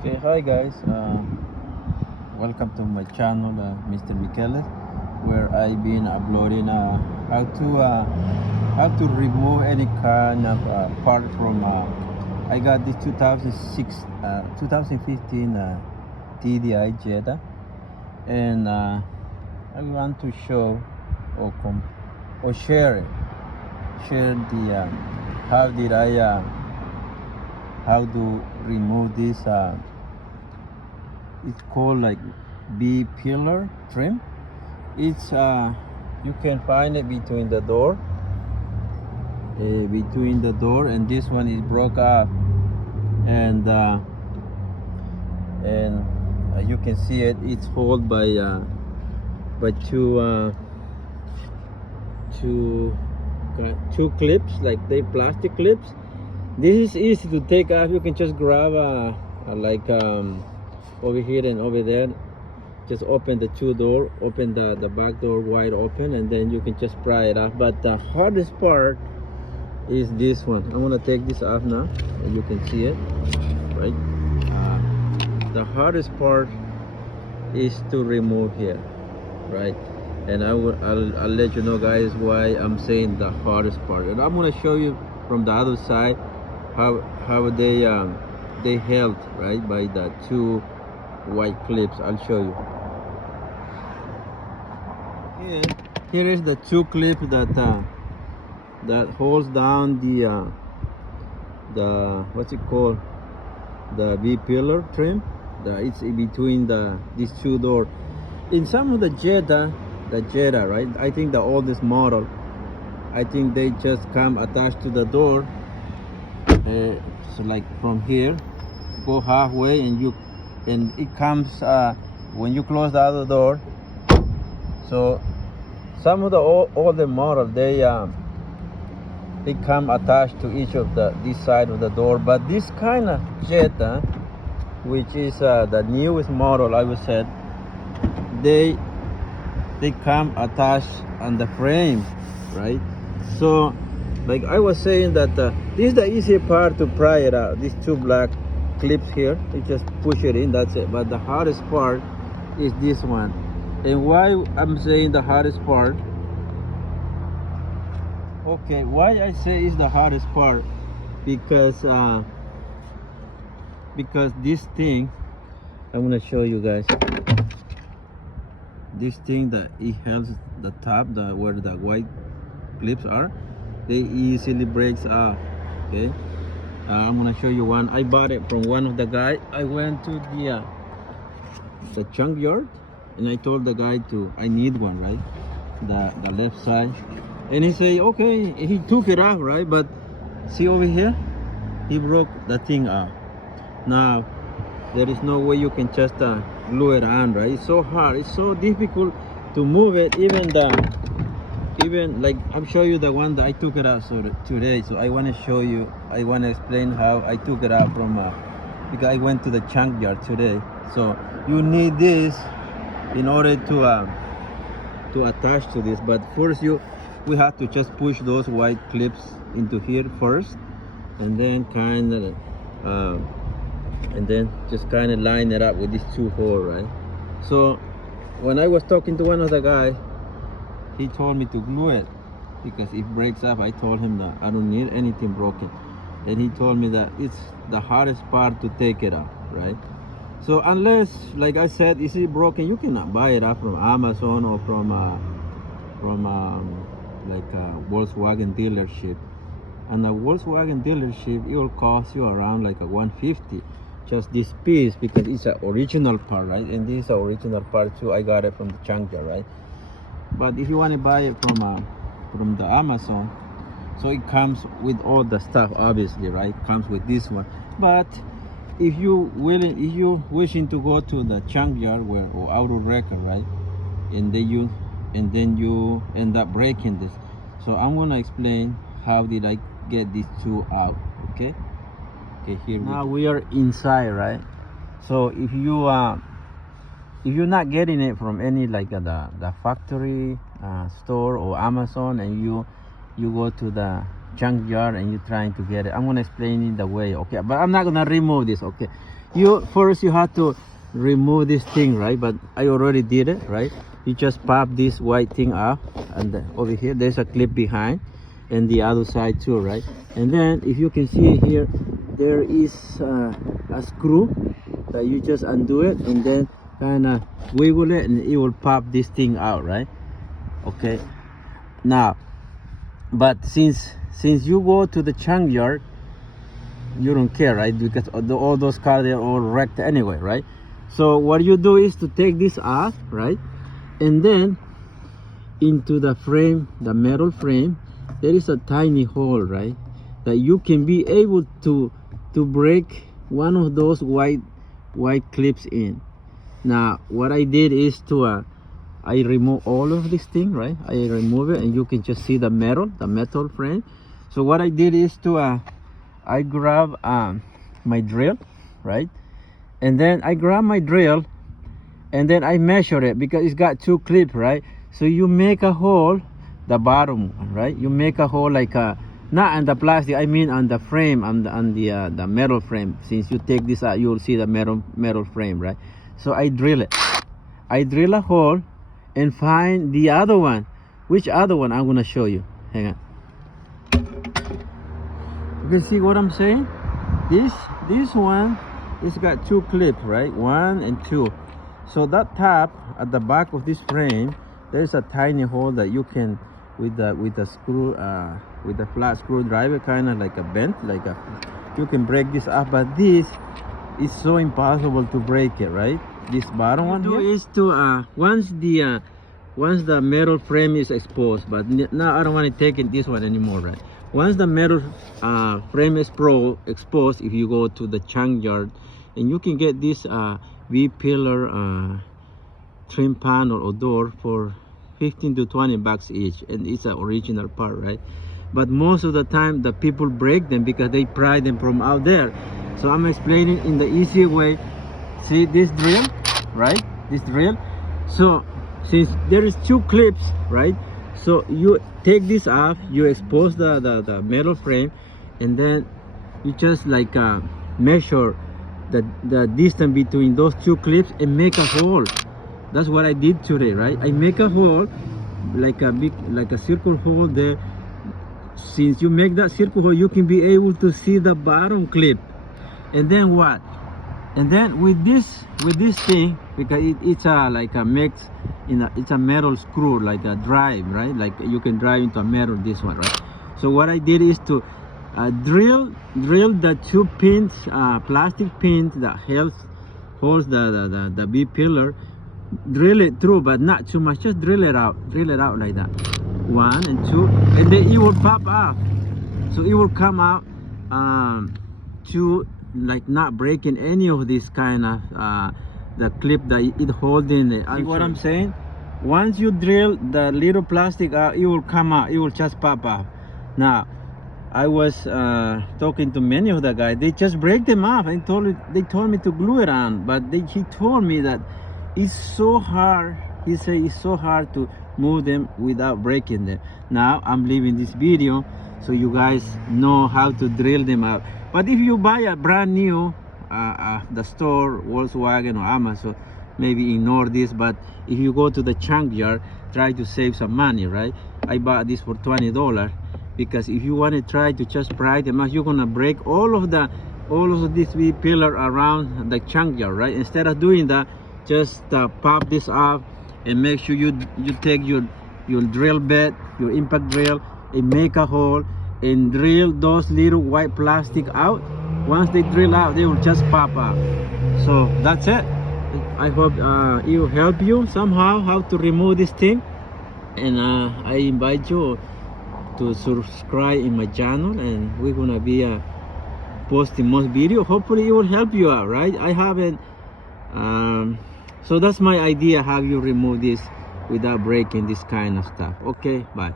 Okay, hi guys. Welcome to my channel, Mr. Michele, where I've been uploading how to uh, how to remove any kind of part from. I got this 2015 TDI Jetta, and I want to show or share the how did I how to remove this. It's called like B pillar trim. It's you can find it between the door and this one is broke up, and you can see it's held by two clips, like they plastic clips. This is easy to take off. You can just grab like over here and over there. Just open the open the back door wide open, and then you can just pry it off. But the hardest part is this one. I'm gonna take this off now, and you can see it, right? The hardest part is to remove here, right? And I'll let you know, guys, why I'm saying the hardest part. And I'm gonna show you from the other side how they held, right, by the two white clips. I'll show you. Here is the two clips that holds down the what's it called, the V pillar trim. It's in between these two doors. In some of the Jetta, right, I think the oldest model, I think they just come attached to the door. So like from here, go halfway, and it comes when you close the other door. So some of the older model, they come attached to each of this side of the door. But this kind of Jetta, which is the newest model, I would say, they come attached on the frame, right? So like I was saying, that this is the easier part to pry it out. These two black clips here, you just push it in, that's it. But the hardest part is this one. And why I'm saying the hardest part, okay, why I say is the hardest part, because this thing, I'm gonna show you guys. This thing that it helps the top, where the white clips are, they easily breaks off. Okay, I'm gonna show you one. I bought it from one of the guy. I went to the junkyard, and I told the guy I need one, right, the left side, and he said okay. He took it off, right, but see over here, he broke the thing off. Now there is no way you can just glue it on, right? It's so hard, it's so difficult to move it. Even like I'm showing you the one that I took it out today. So I want to show you, I want to explain how I took it out from because I went to the junkyard today. So you need this in order to attach to this. But first we have to just push those white clips into here first, and then just kind of line it up with these two holes, right? So when I was talking to one of the guys, he told me to glue it because it breaks up. I told him that I don't need anything broken, and he told me that it's the hardest part to take it out, right? So unless, like I said, is it broken, you cannot buy it up from Amazon or from like a Volkswagen dealership. And a Volkswagen dealership, it will cost you around like a 150, just this piece, because it's an original part, right? And this is an original part too. I got it from the junkyard, right? But if you want to buy it from the Amazon, so it comes with all the stuff, obviously, right? It comes with this one. But if you wishing to go to the junkyard or auto record, right, and then you end up breaking this. So I'm gonna explain how did I get these two out. Okay, here now we are inside, right? So if you're not getting it from any like the factory store or Amazon, and you go to the junkyard and you're trying to get it, I'm gonna explain it the way, okay? But I'm not gonna remove this, okay? you first you have to remove this thing, right? But I already did it, right? You just pop this white thing off, and over here there's a clip behind, and the other side too, right? And then if you can see here, there is a screw that you just undo it and then kind of wiggle it, and it will pop this thing out, right? Okay, now, but since you go to the junkyard, you don't care, right? Because all those cars, they're all wrecked anyway, right? So what you do is to take this off, right? And then into the frame, the metal frame, there is a tiny hole, right? That you can be able to break one of those white clips in. Now what I did is to I remove all of this thing, right? I remove it, and you can just see the metal frame. So what I did is to I grab my drill, right? And then I grab my drill, and then I measure it because it's got two clips, right? So you make a hole, the bottom one, right? You make a hole like not on the plastic, I mean on the frame, on the metal frame. Since you take this out, you will see the metal frame, right? So I drill it. I drill a hole and find the other one. Which other one? I'm gonna show you. Hang on. You can see what I'm saying? This one, it's got two clips, right? 1 and 2. So that top at the back of this frame, there's a tiny hole that you can, with the screw, with the flat screwdriver, kind of like a bent, you can break this up. But this is so impossible to break it, right? This bottom one here is to once the metal frame is exposed. But now I don't want to take it this one anymore, right? Once the metal frame is exposed, if you go to the junkyard, and you can get this V-pillar trim panel or door for 15 to 20 bucks each, and it's an original part, right? But most of the time the people break them because they pry them from out there. So I'm explaining in the easy way. See this drill, right? This drill. So since there is two clips, right? So you take this off, you expose the metal frame, and then you just like measure the distance between those two clips and make a hole. That's what I did today, right? I make a hole, like a circle hole there. Since you make that circle hole, you can be able to see the bottom clip. And then what? And then with this thing, because it's like a mix it's a metal screw, like a drive, right? Like you can drive into a metal, this one, right? So what I did is to drill the two pins, plastic pins that holds the B pillar. Drill it through, but not too much. Just drill it out like that. 1 and 2, and then it will pop off. So it will come out to like not breaking any of this kind of the clip that it holding it. See what I'm saying? Once you drill the little plastic out, it will come out. It will just pop off. Now I was talking to many of the guys. They just break them off and they told me to glue it on, but he told me that it's so hard. He said it's so hard to move them without breaking them. Now I'm leaving this video so you guys know how to drill them out. But if you buy a brand new the store, Volkswagen or Amazon, maybe ignore this. But if you go to the junkyard, try to save some money, right? I bought this for $20 because if you want to try to just pry them out, you're gonna break all of this pillar around the junkyard, right? Instead of doing that, just pop this off and make sure you take your drill bit, your impact drill, and make a hole and drill those little white plastic out. Once they drill out, they will just pop up. So that's it. I hope it will help you somehow how to remove this thing, and I invite you to subscribe in my channel, and we're gonna be posting more video. Hopefully it will help you out, right? I haven't so that's my idea, how you remove this without breaking this kind of stuff. Okay, bye.